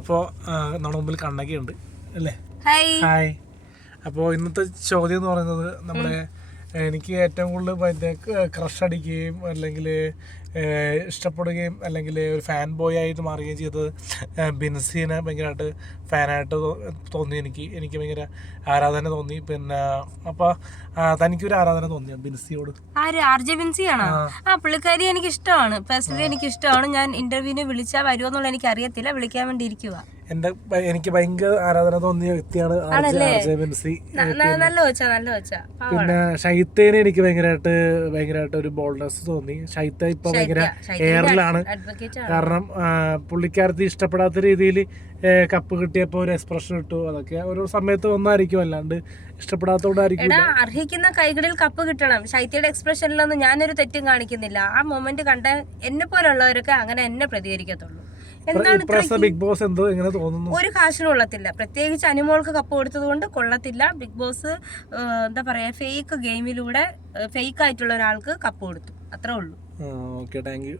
അപ്പോൾ നമ്മുടെ മുമ്പിൽ കണ്ണകിയുണ്ട് അല്ലേ? ഹായ്. അപ്പോൾ ഇന്നത്തെ ചോദ്യം എന്ന് പറയുന്നത് നമ്മുടെ എനിക്ക് ഏറ്റവും കൂടുതൽ മറ്റേ ക്രഷ് അടിക്കുകയും അല്ലെങ്കിൽ ഇഷ്ടപ്പെടുകയും അല്ലെങ്കിൽ ഒരു ഫാൻ ബോയ് ആയിട്ട് മാറുകയും ചെയ്തത് ബിൻസിനെ ഭയങ്കരമായിട്ട് ഫാനായിട്ട് തോന്നി. എനിക്ക് ഭയങ്കര ആരാധന തോന്നി. പിന്നെ അപ്പോൾ തനിക്കൊരു ആരാധന തോന്നിയോ ബിൻസിയോട്? ബിൻസിയാണോ? പുള്ളിക്കാരി എനിക്ക് ഇഷ്ടമാണ്. പേഴ്സണലി എനിക്ക് ഇഷ്ടമാണ്. ഞാൻ ഇന്റർവ്യൂവിന് വിളിച്ചാൽ വരുമോ എന്നുള്ള എനിക്ക് അറിയത്തില്ല. വിളിക്കാൻ വേണ്ടി ഇരിക്കുക. എനിക്ക് ഭയങ്കര ആരാധന തോന്നിയ വ്യക്തിയാണ് ബിൻസി. നല്ല വെച്ചാ. പിന്നെ ഷൈത്തേനെ എനിക്ക് ഭയങ്കരമായിട്ട് ഒരു ബോൾഡ്നെസ് തോന്നി. ഷൈത്ത ഇപ്പൊ ഭയങ്കര എയറിലാണ്. കാരണം പുള്ളിക്കാരത്തി ഇഷ്ടപ്പെടാത്ത രീതിയിൽ കപ്പ് കിട്ടിയപ്പോ ഒരു എക്സ്പ്രഷൻ ഇട്ടു. അതൊക്കെ ഓരോ സമയത്ത് ഒന്നായിരിക്കും, അല്ലാണ്ട് ഇഷ്ടപ്പെടാത്തോണ്ടായിരിക്കും. അർഹിക്കുന്ന കൈകളിൽ കപ്പ് കിട്ടണം. ശൈത്യയുടെ എക്സ്പ്രഷനിലൊന്നും ഞാനൊരു തെറ്റും കാണിക്കുന്നില്ല. ആ മൊമെന്റ് കണ്ട എന്നെ പോലുള്ളവരൊക്കെ അങ്ങനെ എന്നെ പ്രതികരിക്കത്തുള്ളൂ. ബിഗ് ബോസ് എന്തോ എങ്ങനെ തോന്നുന്നു? ഒരു കാശിനും കൊള്ളത്തില്ല. പ്രത്യേകിച്ച് അനുമോൾക്ക് കപ്പ് കൊടുത്തത് കൊണ്ട് കൊള്ളത്തില്ല. ബിഗ് ബോസ് എന്താ പറയാ, ഫേക്ക് ഗെയിമിലൂടെ ഫേക്ക് ആയിട്ടുള്ള ഒരാൾക്ക് കപ്പ് കൊടുത്തു, അത്രേ ഉള്ളൂ. Okay, thank you.